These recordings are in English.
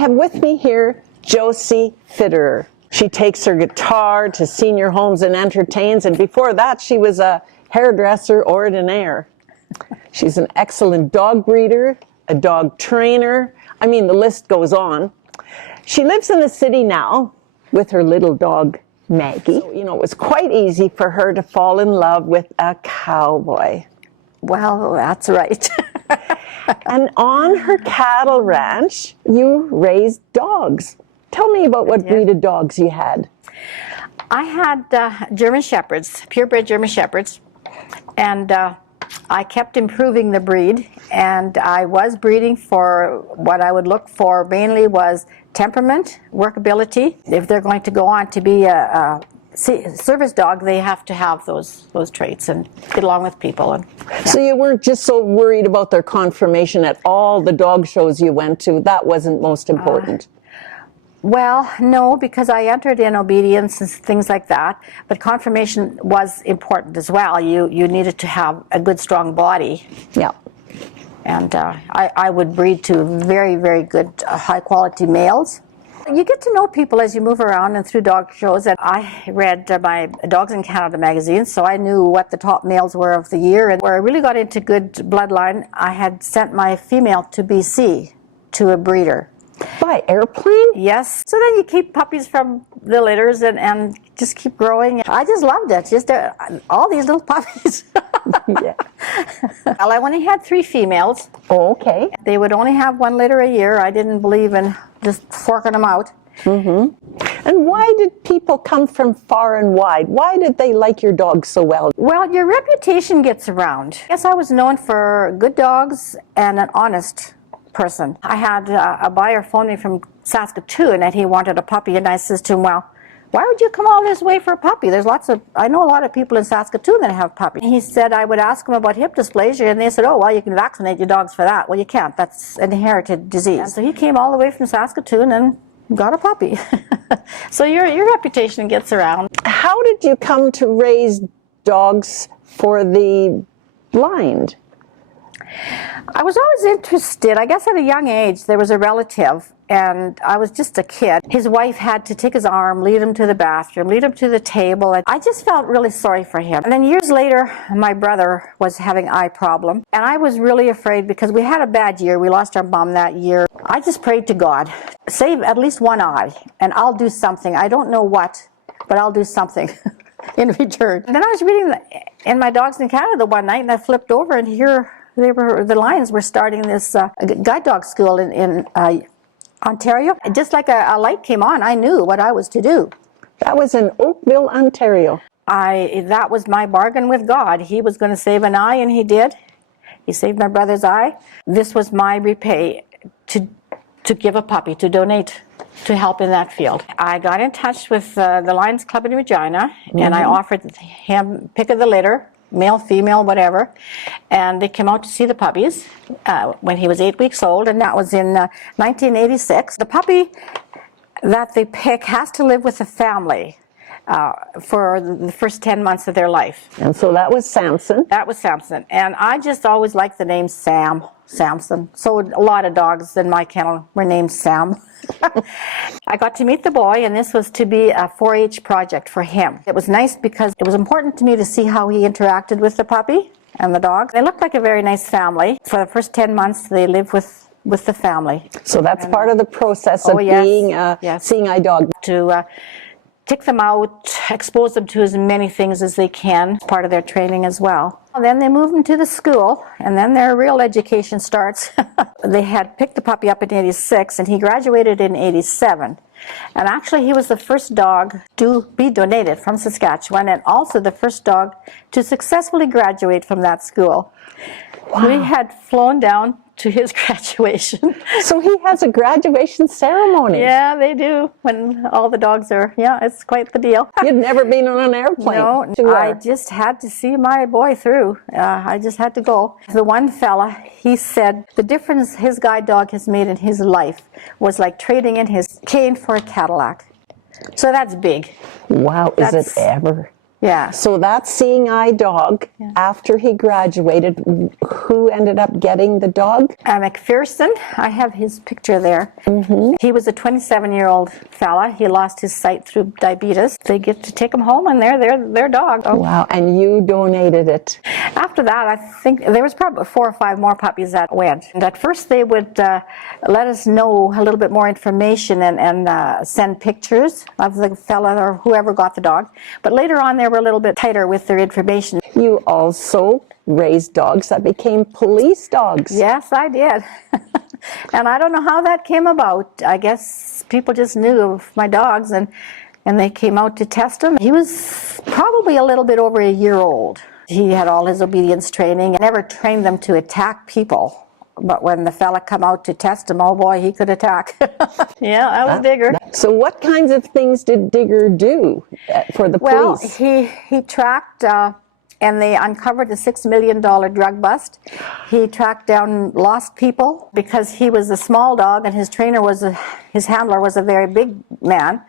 have with me here Josie Fitterer. She takes her guitar to senior homes and entertains, and before that she was a hairdresser ordinaire. She's an excellent dog breeder, a dog trainer. I mean, the list goes on. She lives in the city now with her little dog, Maggie. So, it was quite easy for her to fall in love with a cowboy. Well, that's right. And on her cattle ranch, you raised dogs. Tell me about what breed of dogs you had. I had German Shepherds, purebred German Shepherds, and I kept improving the breed, and I was breeding for what I would look for mainly was temperament, workability. If they're going to go on to be a service dog, they have to have those traits and get along with people. And so you weren't just so worried about their conformation at all the dog shows you went to. That wasn't most important. Well, no, because I entered in obedience and things like that, but conformation was important as well. You needed to have a good, strong body. Yeah. And I would breed to very, very good, high-quality males. You get to know people as you move around and through dog shows. And I read my Dogs in Canada magazine, so I knew what the top males were of the year. And where I really got into good bloodline, I had sent my female to BC to a breeder. By airplane? Yes. So then you keep puppies from the litters and just keep growing. I just loved it. Just all these little puppies. Yeah. Well, I only had 3 females. Oh, okay. They would only have 1 litter a year. I didn't believe in just forking them out. Mm-hmm. And why did people come from far and wide? Why did they like your dogs so well? Well, your reputation gets around. I guess I was known for good dogs and an honest person. I had a buyer phone me from Saskatoon and he wanted a puppy, and I says to him, well, why would you come all this way for a puppy? I know a lot of people in Saskatoon that have puppies. He said I would ask him about hip dysplasia, and they said, oh, well, you can vaccinate your dogs for that. Well, you can't. That's an inherited disease. And so he came all the way from Saskatoon and got a puppy. So your reputation gets around. How did you come to raise dogs for the blind? I was always interested. I guess at a young age, there was a relative, and I was just a kid. His wife had to take his arm, lead him to the bathroom, lead him to the table, and I just felt really sorry for him. And then years later, my brother was having eye problem, and I was really afraid because we had a bad year. We lost our mom that year. I just prayed to God, save at least one eye, and I'll do something. I don't know what, but I'll do something in return. And then I was reading in my Dogs in Canada one night, and I flipped over, and here the Lions were starting this guide dog school in Ontario. Just like a light came on, I knew what I was to do. That was in Oakville, Ontario. That was my bargain with God. He was going to save an eye, and he did. He saved my brother's eye. This was my repay to give a puppy, to donate, to help in that field. I got in touch with the Lions Club in Regina, and I offered him pick of the litter, male, female, whatever, and they came out to see the puppies when he was 8 weeks old, and that was in 1986. The puppy that they pick has to live with the family for the first 10 months of their life. And so that was Samson. That was Samson, and I just always liked the name Samson. So a lot of dogs in my kennel were named Sam. I got to meet the boy, and this was to be a 4-H project for him. It was nice because it was important to me to see how he interacted with the puppy and the dog. They looked like a very nice family. For the first 10 months, they lived with the family. So that's part of the process of being a seeing eye dog. To take them out, expose them to as many things as they can, part of their training as well. And then they move them to the school, and then their real education starts. They had picked the puppy up in 86, and he graduated in 87. And actually, he was the first dog to be donated from Saskatchewan, and also the first dog to successfully graduate from that school. Wow. We had flown down to his graduation. So he has a graduation ceremony. Yeah, they do. When all the dogs are, it's quite the deal. You'd never been on an airplane. No, I just had to see my boy through. I just had to go. The one fella, he said the difference his guide dog has made in his life was like trading in his cane for a Cadillac. So that's big. Wow, is it ever? Yeah. So that seeing eye dog, after he graduated, who ended up getting the dog? McPherson, I have his picture there. He was a 27-year-old fella. He lost his sight through diabetes. They get to take him home, and they're their dog. Wow, and you donated it. After that, I think there was probably 4 or 5 more puppies that went. And at first, they would let us know a little bit more information and send pictures of the fella or whoever got the dog. But later on, they were a little bit tighter with their information. You also raised dogs that became police dogs. Yes, I did. And I don't know how that came about. I guess people just knew of my dogs, and they came out to test him. He was probably a little bit over a year old. He had all his obedience training. I never trained them to attack people. But when the fella come out to test him, oh boy, he could attack. Yeah, I was Digger. So what kinds of things did Digger do for the police? Well, he tracked, and they uncovered a $6 million drug bust. He tracked down lost people because he was a small dog and his handler was a very big man.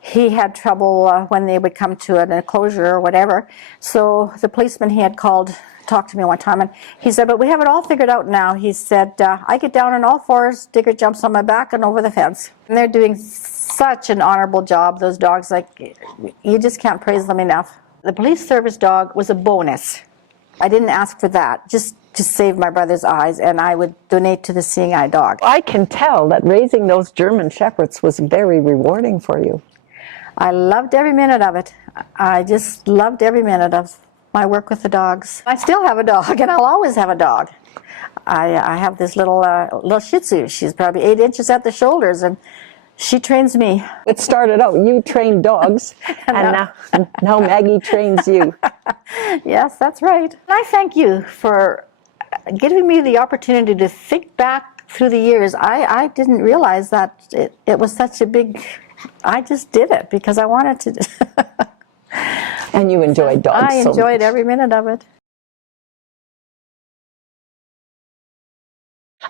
He had trouble when they would come to an enclosure or whatever. So the policeman he had called talked to me one time, and he said, but we have it all figured out now. He said, I get down on all fours, Digger jumps on my back and over the fence. And they're doing such an honorable job, those dogs. Like, you just can't praise them enough. The police service dog was a bonus. I didn't ask for that, just to save my brother's eyes, and I would donate to the Seeing Eye Dog. I can tell that raising those German Shepherds was very rewarding for you. I loved every minute of it. I just loved every minute of my work with the dogs. I still have a dog, and I'll always have a dog. I have this little Shih Tzu. She's probably 8 inches at the shoulders, and she trains me. It started out, you trained dogs, and now Maggie trains you. Yes, that's right. And I thank you for giving me the opportunity to think back through the years. I didn't realize that it was such a big... I just did it because I wanted to. And you enjoyed dogs so much. I enjoyed every minute of it.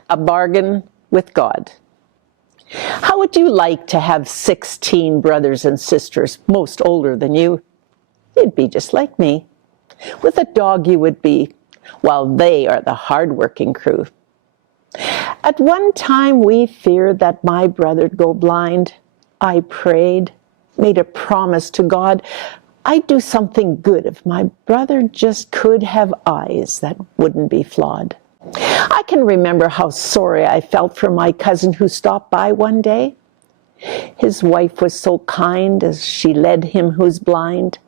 A bargain with God. How would you like to have 16 brothers and sisters, most older than you? You'd be just like me. With a dog you would be, while they are the hard-working crew. At one time we feared that my brother'd go blind. I prayed, made a promise to God, I'd do something good if my brother just could have eyes that wouldn't be flawed. I can remember how sorry I felt for my cousin who stopped by one day. His wife was so kind as she led him who's blind.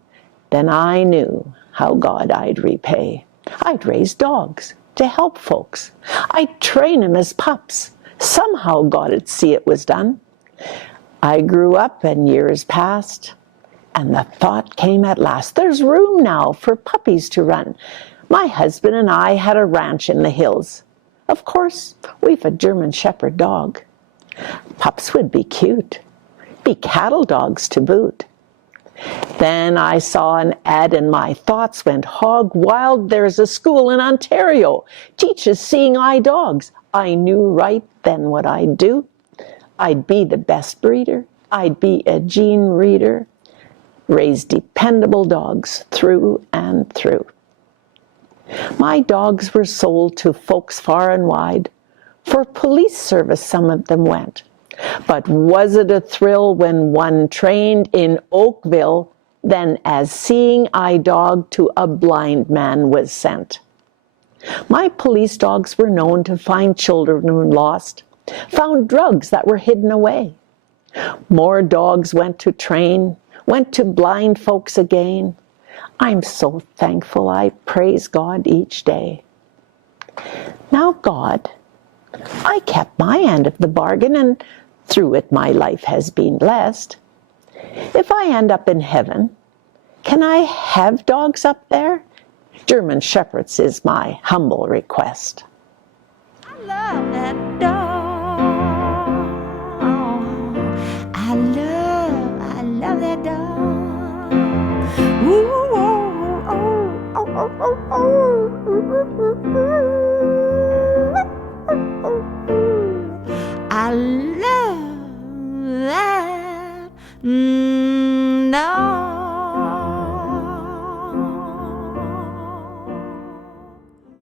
Then I knew how God I'd repay. I'd raise dogs to help folks. I'd train 'em as pups. Somehow God'd see it was done. I grew up and years passed, and the thought came at last, there's room now for puppies to run. My husband and I had a ranch in the hills. Of course, we've a German Shepherd dog. Pups would be cute, be cattle dogs to boot. Then I saw an ad and my thoughts went hog wild. There's a school in Ontario, teaches seeing eye dogs. I knew right then what I'd do. I'd be the best breeder. I'd be a gene reader. Raise dependable dogs through and through. My dogs were sold to folks far and wide. For police service some of them went. But was it a thrill when one trained in Oakville, then as seeing eye dog to a blind man was sent? My police dogs were known to find children who lost, found drugs that were hidden away. More dogs went to train, went to blind folks again. I'm so thankful I praise God each day. Now God, I kept my end of the bargain, and through it my life has been blessed. If I end up in heaven, can I have dogs up there? German Shepherds is my humble request. I love that dog. I love that dog. Ooh, oh, oh, oh, oh, oh, oh, ooh, ooh, ooh.